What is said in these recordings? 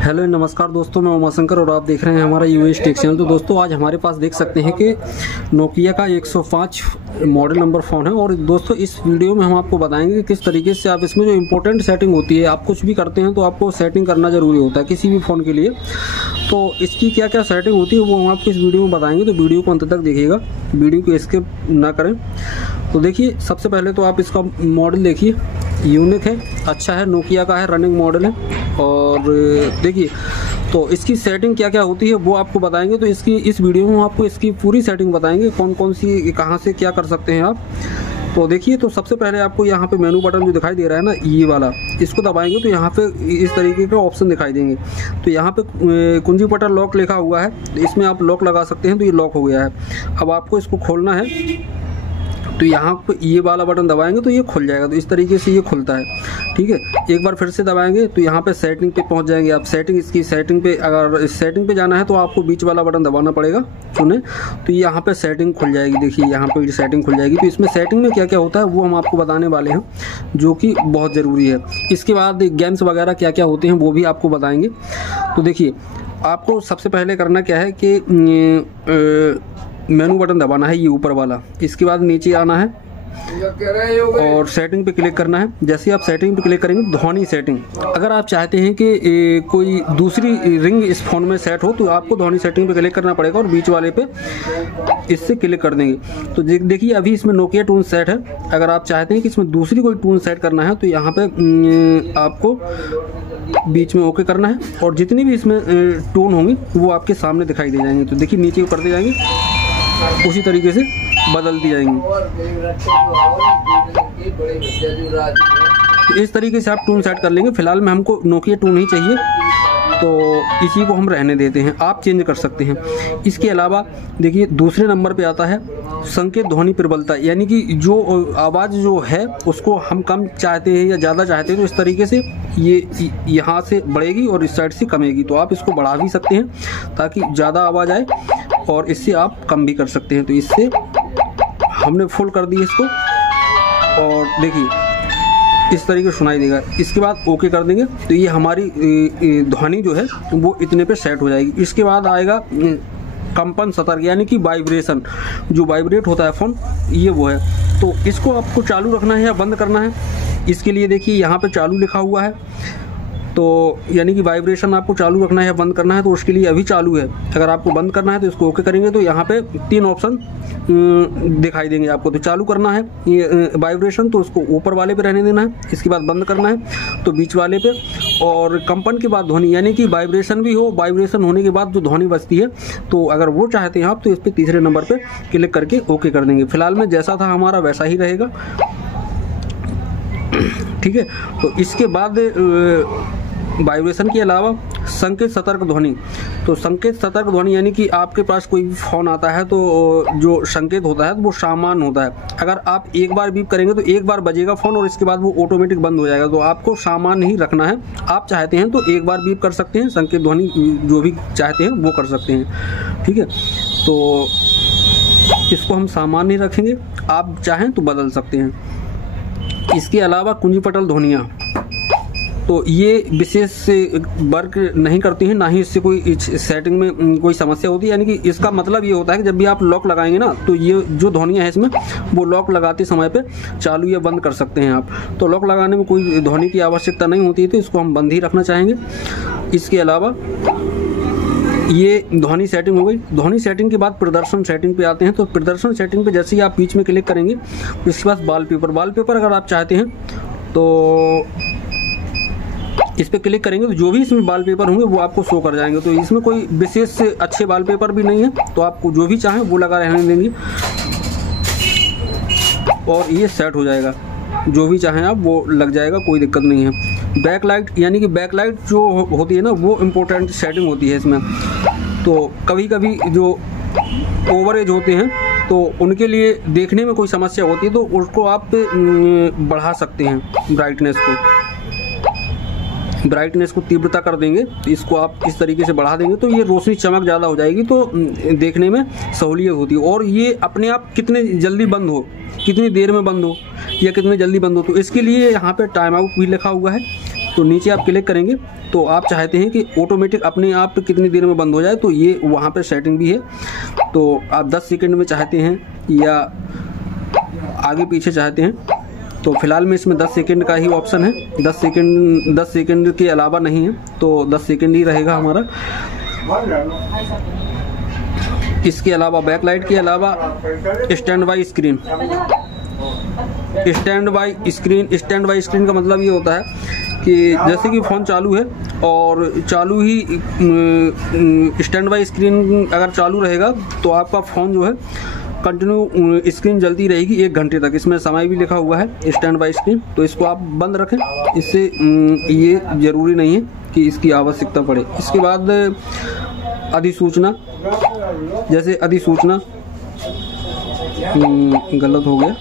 Hello नमस्कार दोस्तों, मैं उमाशंकर और आप देख रहे हैं हमारा यूएस टेक चैनल। तो दोस्तों आज हमारे पास देख सकते हैं कि नोकिया का 105 मॉडल नंबर फ़ोन है। और दोस्तों इस वीडियो में हम आपको बताएंगे कि किस तरीके से आप इसमें जो इम्पोर्टेंट सेटिंग होती है, आप कुछ भी करते हैं तो आपको सेटिंग करना ज़रूरी होता है किसी भी फ़ोन के लिए। तो इसकी क्या क्या सेटिंग होती है वो हम आपको इस वीडियो में बताएंगे, तो वीडियो को अंत तक देखिएगा, वीडियो को स्किप ना करें। तो देखिए, सबसे पहले तो आप इसका मॉडल देखिए, यूनिक है, अच्छा है, नोकिया का है, रनिंग मॉडल है। और देखिए, तो इसकी सेटिंग क्या क्या होती है वो आपको बताएंगे। तो इस वीडियो में हम आपको इसकी पूरी सेटिंग बताएंगे, कौन कौन सी कहाँ से क्या कर सकते हैं आप। तो देखिए, तो सबसे पहले आपको यहाँ पे मेनू बटन जो दिखाई दे रहा है ना, ये वाला, इसको दबाएंगे तो यहाँ पे इस तरीके का ऑप्शन दिखाई देंगे। तो यहाँ पे कुंजी पटर लॉक लिखा हुआ है, तो इसमें आप लॉक लगा सकते हैं। तो ये लॉक हो गया है। अब आपको इसको खोलना है, तो यहाँ पे ये वाला बटन दबाएंगे तो ये खुल जाएगा। तो इस तरीके से ये खुलता है, ठीक है। एक बार फिर से दबाएंगे तो यहाँ पे सेटिंग पे पहुँच जाएंगे आप। इसकी सेटिंग पे, अगर सेटिंग पे जाना है तो आपको बीच वाला बटन दबाना पड़ेगा, चुने, तो यहाँ पे सेटिंग खुल जाएगी। देखिए यहाँ पे सेटिंग खुल जाएगी। तो इसमें सेटिंग में क्या क्या होता है वो हम आपको बताने वाले हैं, जो कि बहुत ज़रूरी है। इसके बाद गेम्स वगैरह क्या क्या होते हैं वो भी आपको बताएंगे। तो देखिए, आपको सबसे पहले करना क्या है कि मेनू बटन दबाना है, ये ऊपर वाला। इसके बाद नीचे आना है और सेटिंग पे क्लिक करना है। जैसे आप सेटिंग पे क्लिक करेंगे, ध्वनि सेटिंग, अगर आप चाहते हैं कि कोई दूसरी रिंग इस फोन में सेट हो तो आपको ध्वनि सेटिंग पे क्लिक करना पड़ेगा और बीच वाले पे इससे क्लिक कर देंगे। तो देखिए, अभी इसमें नोकिया टून सेट है। अगर आप चाहते हैं कि इसमें दूसरी कोई टून सेट करना है तो यहाँ पे आपको बीच में ओके करना है, और जितनी भी इसमें टोन होंगी वो आपके सामने दिखाई दे जाएंगे। तो देखिए, नीचे को करते जाएंगे, उसी तरीके से बदलती जाएंगी। तो इस तरीके से आप टून सेट कर लेंगे। फिलहाल में हमको नोकिया टून ही चाहिए, तो इसी को हम रहने देते हैं। आप चेंज कर सकते हैं। इसके अलावा देखिए, दूसरे नंबर पे आता है संकेत ध्वनि प्रबलता, यानी कि जो आवाज़ जो है उसको हम कम चाहते हैं या ज़्यादा चाहते हैं, तो इस तरीके से ये यहाँ से बढ़ेगी और इस साइड से कमेगी। तो आप इसको बढ़ा भी सकते हैं ताकि ज़्यादा आवाज़ आए, और इससे आप कम भी कर सकते हैं। तो इससे हमने फुल कर दी इसको, और देखिए इस तरीके से सुनाई देगा। इसके बाद ओके कर देंगे तो ये हमारी ध्वनि जो है वो इतने पे सेट हो जाएगी। इसके बाद आएगा कंपन सतर्क, यानी कि वाइब्रेशन, जो वाइब्रेट होता है फ़ोन, ये वो है। तो इसको आपको चालू रखना है या बंद करना है। इसके लिए देखिए यहाँ पे चालू लिखा हुआ है, तो यानी कि वाइब्रेशन आपको चालू रखना है या बंद करना है। तो उसके लिए अभी चालू है। अगर आपको बंद करना है तो इसको ओके करेंगे तो यहाँ पे 3 ऑप्शन दिखाई देंगे आपको। तो चालू करना है ये वाइब्रेशन, तो उसको ऊपर वाले पे रहने देना है। इसके बाद बंद करना है तो बीच वाले पे, और कंपन के बाद ध्वनि, यानी कि वाइब्रेशन भी हो, वाइब्रेशन होने के बाद जो ध्वनि बजती है, तो अगर वो चाहते हैं आप तो इस पर तीसरे नंबर पर क्लिक करके ओके कर देंगे। फिलहाल में जैसा था हमारा वैसा ही रहेगा, ठीक है। तो इसके बाद वाइब्रेशन के अलावा संकेत सतर्क ध्वनि। तो संकेत सतर्क ध्वनि यानी कि आपके पास कोई भी फ़ोन आता है तो जो संकेत होता है तो वो सामान्य होता है। अगर आप एक बार बीप करेंगे तो एक बार बजेगा फ़ोन और इसके बाद वो ऑटोमेटिक बंद हो जाएगा। तो आपको सामान्य ही रखना है। आप चाहते हैं तो एक बार बीप कर सकते हैं, संकेत ध्वनि जो भी चाहते हैं वो कर सकते हैं, ठीक है। तो इसको हम सामान्य ही रखेंगे, आप चाहें तो बदल सकते हैं। इसके अलावा कुंजी पटल ध्वनियाँ, तो ये विशेष वर्क नहीं करती हैं, ना ही इससे कोई सेटिंग में कोई समस्या होती है। यानी कि इसका मतलब ये होता है कि जब भी आप लॉक लगाएंगे ना, तो ये जो ध्वनियाँ हैं इसमें, वो लॉक लगाते समय पे चालू या बंद कर सकते हैं आप। तो लॉक लगाने में कोई ध्वनि की आवश्यकता नहीं होती है, तो इसको हम बंद ही रखना चाहेंगे। इसके अलावा ये ध्वनि सेटिंग हो गई। ध्वनि सेटिंग के बाद प्रदर्शन सेटिंग पे आते हैं। तो प्रदर्शन सेटिंग पे जैसे ही आप बीच में क्लिक करेंगे, इसके बाद वॉलपेपर अगर आप चाहते हैं तो इस पे क्लिक करेंगे तो जो भी इसमें वॉलपेपर होंगे वो आपको शो कर जाएंगे। तो इसमें कोई विशेष अच्छे वॉलपेपर भी नहीं है, तो आपको जो भी चाहें वो लगा रहने देंगे और ये सेट हो जाएगा। जो भी चाहें आप वो लग जाएगा, कोई दिक्कत नहीं है। बैकलाइट, यानी कि बैकलाइट जो होती है ना, वो इम्पोर्टेंट सेटिंग होती है इसमें। तो कभी कभी जो ओवर एज होते हैं तो उनके लिए देखने में कोई समस्या होती है, तो उसको आप बढ़ा सकते हैं। ब्राइटनेस को तीव्रता कर देंगे, तो इसको आप इस तरीके से बढ़ा देंगे तो ये रोशनी चमक ज़्यादा हो जाएगी, तो देखने में सहूलियत होती है। और ये अपने आप कितने जल्दी बंद हो, कितनी देर में बंद हो या कितनी जल्दी बंद हो, तो इसके लिए यहाँ पे टाइम आउट भी लिखा हुआ है। तो नीचे आप क्लिक करेंगे तो आप चाहते हैं कि ऑटोमेटिक अपने आप कितनी देर में बंद हो जाए, तो ये वहाँ पे सेटिंग भी है। तो आप 10 सेकंड में चाहते हैं या आगे पीछे चाहते हैं, तो फिलहाल में इसमें 10 सेकंड का ही ऑप्शन है। 10 सेकंड के अलावा नहीं है, तो 10 सेकंड ही रहेगा हमारा। इसके अलावा बैकलाइट के अलावा stand by screen, stand by screen का मतलब ये होता है कि जैसे कि फ़ोन चालू है और चालू ही स्टैंड बाई स्क्रीन अगर चालू रहेगा तो आपका फ़ोन जो है कंटिन्यू स्क्रीन जलती रहेगी 1 घंटे तक। इसमें समय भी लिखा हुआ है स्टैंड बाई स्क्रीन, तो इसको आप बंद रखें। इससे ये ज़रूरी नहीं है कि इसकी आवश्यकता पड़े। इसके बाद अधिसूचना, जैसे अधिसूचना गलत हो गया,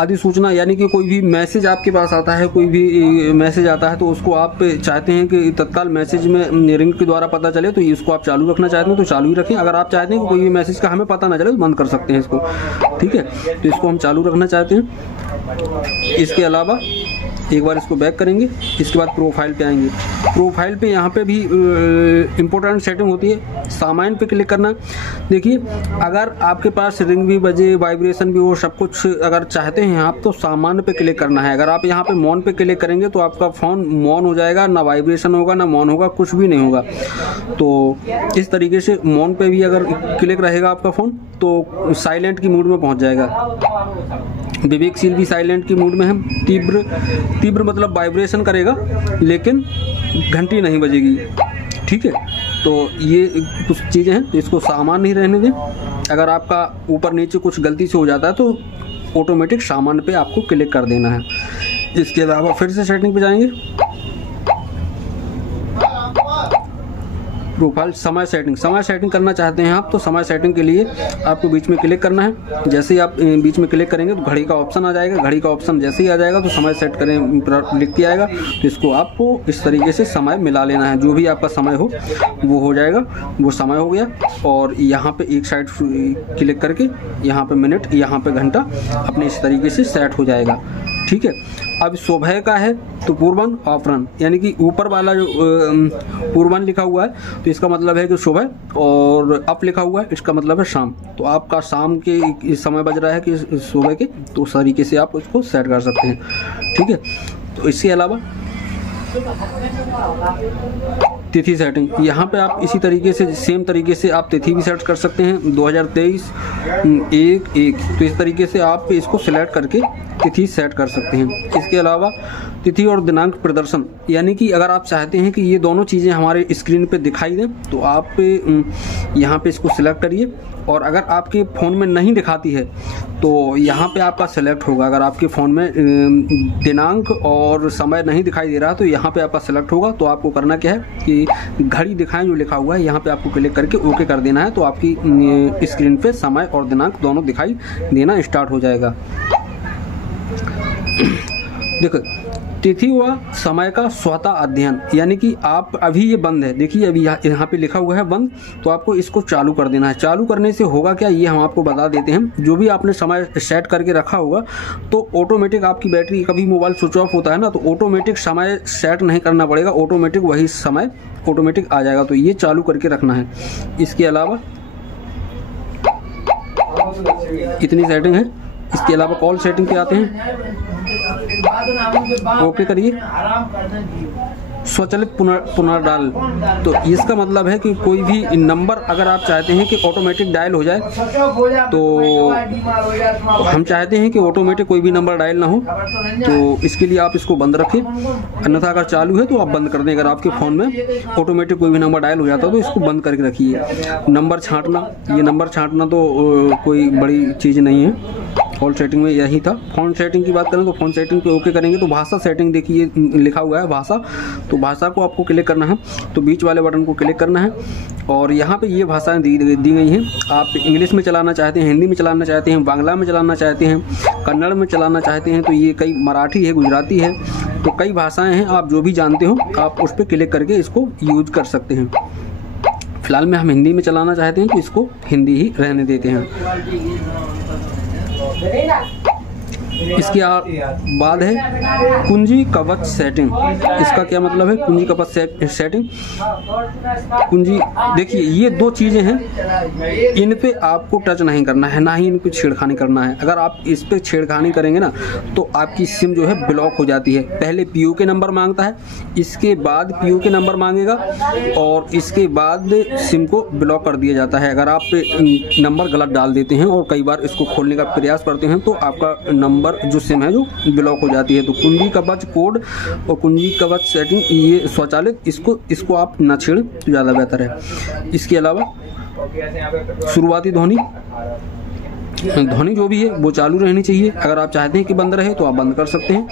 अधिसूचना यानी कि कोई भी मैसेज आपके पास आता है, कोई भी मैसेज आता है तो उसको आप चाहते हैं कि तत्काल मैसेज में रिंग के द्वारा पता चले, तो इसको आप चालू रखना चाहते हैं तो चालू ही रखें। अगर आप चाहते हैं कि कोई भी मैसेज का हमें पता ना चले तो बंद कर सकते हैं इसको, ठीक है। तो इसको हम चालू रखना चाहते हैं। इसके अलावा एक बार इसको बैक करेंगे, इसके बाद प्रोफाइल पे आएंगे। प्रोफाइल पे यहाँ पे भी इम्पोर्टेंट सेटिंग होती है, सामान्य पे क्लिक करना। देखिए अगर आपके पास रिंग भी बजे, वाइब्रेशन भी हो, सब कुछ अगर चाहते हैं आप तो सामान्य पे क्लिक करना है। अगर आप यहाँ पे मौन पे क्लिक करेंगे तो आपका फ़ोन मौन हो जाएगा, ना वाइब्रेशन होगा ना मौन होगा, कुछ भी नहीं होगा। तो इस तरीके से मौन पे भी अगर क्लिक रहेगा आपका फ़ोन तो साइलेंट की मूड में पहुँच जाएगा। विवेकशील भी साइलेंट की मूड में है। तीव्र मतलब वाइब्रेशन करेगा लेकिन घंटी नहीं बजेगी, ठीक है। तो ये कुछ चीज़ें हैं, तो इसको सामान्य ही रहने दें। अगर आपका ऊपर नीचे कुछ गलती से हो जाता है तो ऑटोमेटिक सामान्य पे आपको क्लिक कर देना है। इसके अलावा फिर से सेटिंग पे जाएंगे, प्रोफाइल, समय सेटिंग करना चाहते हैं आप तो समय सेटिंग के लिए आपको बीच में क्लिक करना है। जैसे ही आप बीच में क्लिक करेंगे तो घड़ी का ऑप्शन आ जाएगा। घड़ी का ऑप्शन जैसे ही आ जाएगा तो समय सेट करें लिख के आएगा, तो इसको आपको इस तरीके से समय मिला लेना है। जो भी आपका समय हो वो हो जाएगा, वो समय हो गया। और यहाँ पे एक साइड क्लिक करके यहाँ पे मिनट, यहाँ पे घंटा अपने इस तरीके से सेट हो जाएगा, ठीक है। अब सुबह का है तो पूर्वन ऑफरन, यानी कि ऊपर वाला जो पूर्वन लिखा हुआ है तो इसका मतलब है कि सुबह, और अप लिखा हुआ है इसका मतलब है शाम। तो आपका शाम के समय बज रहा है कि सुबह के, तो उस तरीके से आप उसको सेट कर सकते हैं, ठीक है। तो इसके अलावा तिथि सेटिंग, यहाँ पे आप इसी तरीके से सेम तरीके से आप तिथि भी सेट कर सकते हैं। 2023 1/1, तो इस तरीके से आप इसको सिलेक्ट करके तिथि सेट कर सकते हैं। इसके अलावा तिथि और दिनांक प्रदर्शन, यानी कि अगर आप चाहते हैं कि ये दोनों चीज़ें हमारे स्क्रीन पे दिखाई दें तो आप यहाँ पे इसको सिलेक्ट करिए, और अगर आपके फ़ोन में नहीं दिखाती है तो यहाँ पे आपका सेलेक्ट होगा। अगर आपके फ़ोन में दिनांक और समय नहीं दिखाई दे रहा तो यहाँ पे आपका सेलेक्ट होगा। तो आपको करना क्या है कि घड़ी दिखाएं जो लिखा हुआ है यहाँ पे आपको क्लिक करके ओके कर देना है, तो आपकी स्क्रीन पे समय और दिनांक दोनों दिखाई देना स्टार्ट हो जाएगा। देखो तिथि व समय का स्वतः अध्ययन, यानी कि आप अभी ये बंद है, देखिए अभी यहाँ पे लिखा हुआ है बंद, तो आपको इसको चालू कर देना है। चालू करने से होगा क्या, ये हम आपको बता देते हैं। जो भी आपने समय सेट करके रखा होगा तो ऑटोमेटिक आपकी बैटरी, कभी मोबाइल स्विच ऑफ होता है ना तो ऑटोमेटिक समय सेट नहीं करना पड़ेगा, ऑटोमेटिक वही समय ऑटोमेटिक आ जाएगा। तो ये चालू करके रखना है। इसके अलावा इतनी सेटिंग है। इसके अलावा कॉल सेटिंग पे आते हैं, ओके करिए। स्वचालित पुनर्डायल, तो इसका मतलब है कि कोई भी नंबर अगर आप चाहते हैं कि ऑटोमेटिक डायल हो जाए, तो हम चाहते हैं कि ऑटोमेटिक कोई भी नंबर डायल ना हो, तो इसके लिए आप इसको बंद रखें। अन्यथा अगर चालू है तो आप बंद कर दें। अगर आपके फ़ोन में ऑटोमेटिक कोई भी नंबर डायल हो जाता है तो इसको बंद करके रखिए। नंबर छांटना, ये नंबर छांटना तो कोई बड़ी चीज़ नहीं है, फ़ोन सेटिंग में यही था। फ़ोन सेटिंग की बात करें तो फ़ोन सेटिंग पे ओके करेंगे तो भाषा सेटिंग, देखिए लिखा हुआ है भाषा, तो भाषा को आपको क्लिक करना है। तो बीच वाले बटन को क्लिक करना है और यहाँ पे ये भाषाएं दी गई हैं। आप इंग्लिश में चलाना चाहते हैं, हिंदी में चलाना चाहते हैं, बांग्ला में चलाना चाहते हैं, कन्नड़ में चलाना चाहते हैं, तो ये कई, मराठी है, गुजराती है, तो कई भाषाएँ हैं। आप जो भी जानते हो आप उस पर क्लिक करके इसको यूज कर सकते हैं। फिलहाल में हम हिंदी में चलाना चाहते हैं तो इसको हिंदी ही रहने देते हैं। इसके बाद है कुंजी कवच सेटिंग। इसका क्या मतलब है कुंजी कवच सेटिंग? कुंजी देखिए ये दो चीज़ें हैं, इन पे आपको टच नहीं करना है, ना ही इन पे छेड़खानी करना है। अगर आप इस पे छेड़खानी करेंगे ना तो आपकी सिम जो है ब्लॉक हो जाती है। पहले पीओके नंबर मांगता है, इसके बाद पीओके नंबर मांगेगा और इसके बाद सिम को ब्लॉक कर दिया जाता है। अगर आप नंबर गलत डाल देते हैं और कई बार इसको खोलने का प्रयास करते हैं तो आपका नंबर जो सिम है जो ब्लॉक हो जाती है। तो कुंजी कवच कोड और कुंजी कवच सेटिंग ये स्वचालित, इसको आप ना छेड़ें तो ज़्यादा बेहतर है। इसके अलावा शुरुआती ध्वनि जो भी है वो चालू रहनी चाहिए। अगर आप चाहते हैं कि बंद रहे तो आप बंद कर सकते हैं।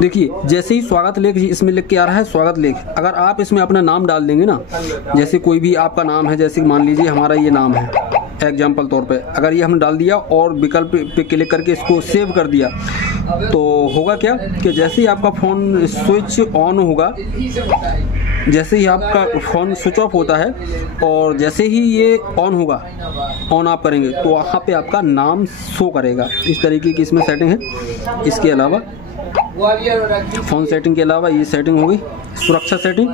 देखिए जैसे ही स्वागत लेख इसमें लिख के आ रहा है स्वागत लेख, अगर आप इसमें अपना नाम डाल देंगे ना, जैसे कोई भी आपका नाम है, जैसे मान लीजिए हमारा ये नाम है एग्जाम्पल तौर पे, अगर ये हमने डाल दिया और विकल्प पे क्लिक करके इसको सेव कर दिया तो होगा क्या कि जैसे ही आपका फ़ोन स्विच ऑन होगा, जैसे ही आपका फ़ोन स्विच ऑफ होता है और जैसे ही ये ऑन होगा, ऑन आप करेंगे तो वहाँ पे आपका नाम शो करेगा। इस तरीके की इसमें सेटिंग है। इसके अलावा फ़ोन सेटिंग के अलावा ये सेटिंग हो गई सुरक्षा सेटिंग।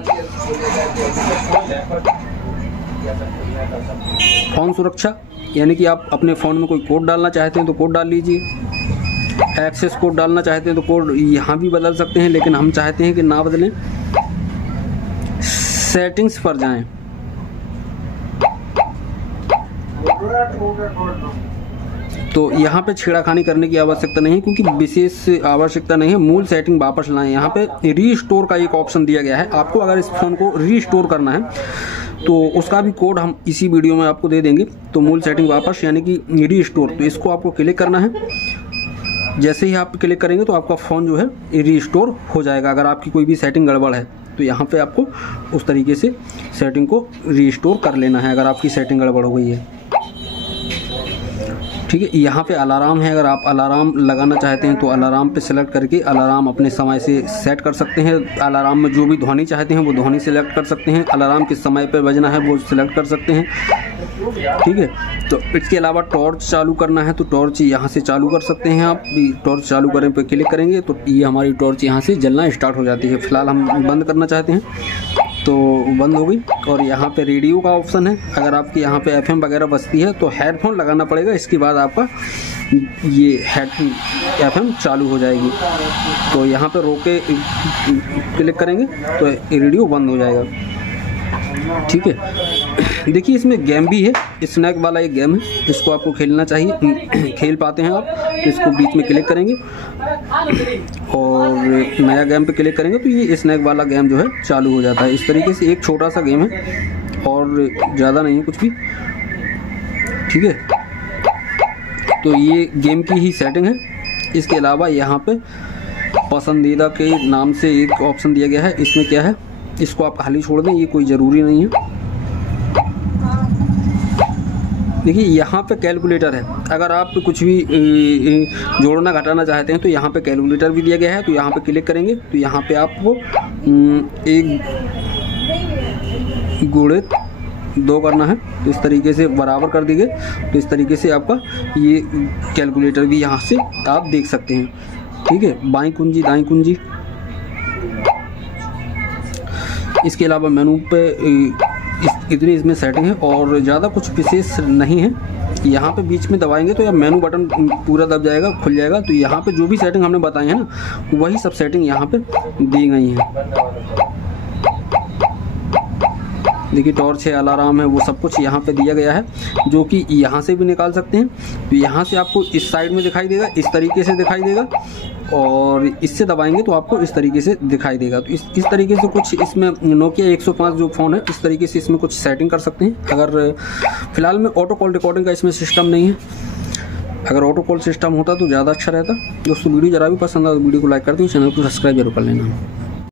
फ़ोन सुरक्षा यानी कि आप अपने फ़ोन में कोई कोड डालना चाहते हैं तो कोड डाल लीजिए। एक्सेस कोड डालना चाहते हैं तो कोड यहाँ भी बदल सकते हैं, लेकिन हम चाहते हैं कि ना बदलें। सेटिंग्स पर जाएं, तो यहाँ पे छेड़खानी करने की आवश्यकता नहीं है, क्योंकि विशेष आवश्यकता नहीं है। मूल सेटिंग वापस लाएं। यहाँ पे रीस्टोर का एक ऑप्शन दिया गया है आपको। अगर इस फोन को रीस्टोर करना है तो उसका भी कोड हम इसी वीडियो में आपको दे देंगे। तो मूल सेटिंग वापस यानी कि रीस्टोर, तो इसको आपको क्लिक करना है। जैसे ही आप क्लिक करेंगे तो आपका फ़ोन जो है रीस्टोर हो जाएगा। अगर आपकी कोई भी सेटिंग गड़बड़ है तो यहाँ पे आपको उस तरीके से सेटिंग को रीस्टोर कर लेना है अगर आपकी सेटिंग गड़बड़ हो गई है। ठीक है, यहाँ पे अलार्म है। अगर आप अलार्म लगाना चाहते हैं तो अलार्म पे सेलेक्ट करके अलार्म अपने समय से सेट कर सकते हैं। अलार्म में जो भी ध्वनि चाहते हैं वो ध्वनि सेलेक्ट कर सकते हैं। अलार्म किस समय पे बजना है वो सिलेक्ट कर सकते हैं। ठीक है, तो इसके अलावा टॉर्च चालू करना है तो टॉर्च यहाँ से चालू कर सकते हैं। आप टॉर्च चालू करें पे क्लिक करेंगे तो ये हमारी टॉर्च यहाँ से जलना स्टार्ट हो जाती है। फिलहाल हम बंद करना चाहते हैं तो बंद हो गई। और यहाँ पे रेडियो का ऑप्शन है। अगर आपके यहाँ पे FM वगैरह बजती है तो हेडफोन लगाना पड़ेगा, इसके बाद आपका ये FM चालू हो जाएगी। तो यहाँ पे रोके क्लिक करेंगे तो रेडियो बंद हो जाएगा। ठीक है, देखिए इसमें गेम भी है। स्नैक वाला एक गेम है, इसको आपको खेलना चाहिए। खेल पाते हैं आप तो इसको बीच में क्लिक करेंगे और नया गेम पे क्लिक करेंगे तो ये स्नैक वाला गेम जो है चालू हो जाता है। इस तरीके से एक छोटा सा गेम है और ज़्यादा नहीं है कुछ भी। ठीक है, तो ये गेम की ही सेटिंग है। इसके अलावा यहाँ पे पसंदीदा के नाम से एक ऑप्शन दिया गया है। इसमें क्या है, इसको आप खाली छोड़ दें, ये कोई ज़रूरी नहीं है। देखिए यहाँ पे कैलकुलेटर है। अगर आप कुछ भी जोड़ना घटाना चाहते हैं तो यहाँ पे कैलकुलेटर भी दिया गया है। तो यहाँ पे क्लिक करेंगे तो यहाँ पे आपको 1 गुणित 2 करना है। तो इस तरीके से बराबर कर देंगे तो इस तरीके से आपका ये कैलकुलेटर भी यहाँ से आप देख सकते हैं। ठीक है, बाईं कुंजी दाईं कुंजी। इसके अलावा मेनू पे इतनी इसमें सेटिंग है और ज़्यादा कुछ विशेष नहीं है। यहाँ पे बीच में दबाएंगे तो यह मेनू बटन पूरा दब जाएगा, खुल जाएगा। तो यहाँ पे जो भी सेटिंग हमने बताई है ना वही सब सेटिंग यहाँ पे दी गई हैं। देखिए टॉर्च है, अलार्म है, वो सब कुछ यहाँ पे दिया गया है, जो कि यहाँ से भी निकाल सकते हैं। तो यहाँ से आपको इस साइड में दिखाई देगा, इस तरीके से दिखाई देगा और इससे दबाएंगे तो आपको इस तरीके से दिखाई देगा। तो इस तरीके से कुछ इसमें नोकिया 105 जो फ़ोन है इस तरीके से इसमें कुछ सेटिंग कर सकते हैं। अगर फिलहाल में ऑटो कॉल रिकॉर्डिंग का इसमें सिस्टम नहीं है। अगर ऑटो कॉल सिस्टम होता तो ज़्यादा अच्छा रहता। दोस्तों वीडियो जरा भी पसंद आए तो वीडियो को लाइक कर दो, चैनल को सब्सक्राइब जरूर कर लेना।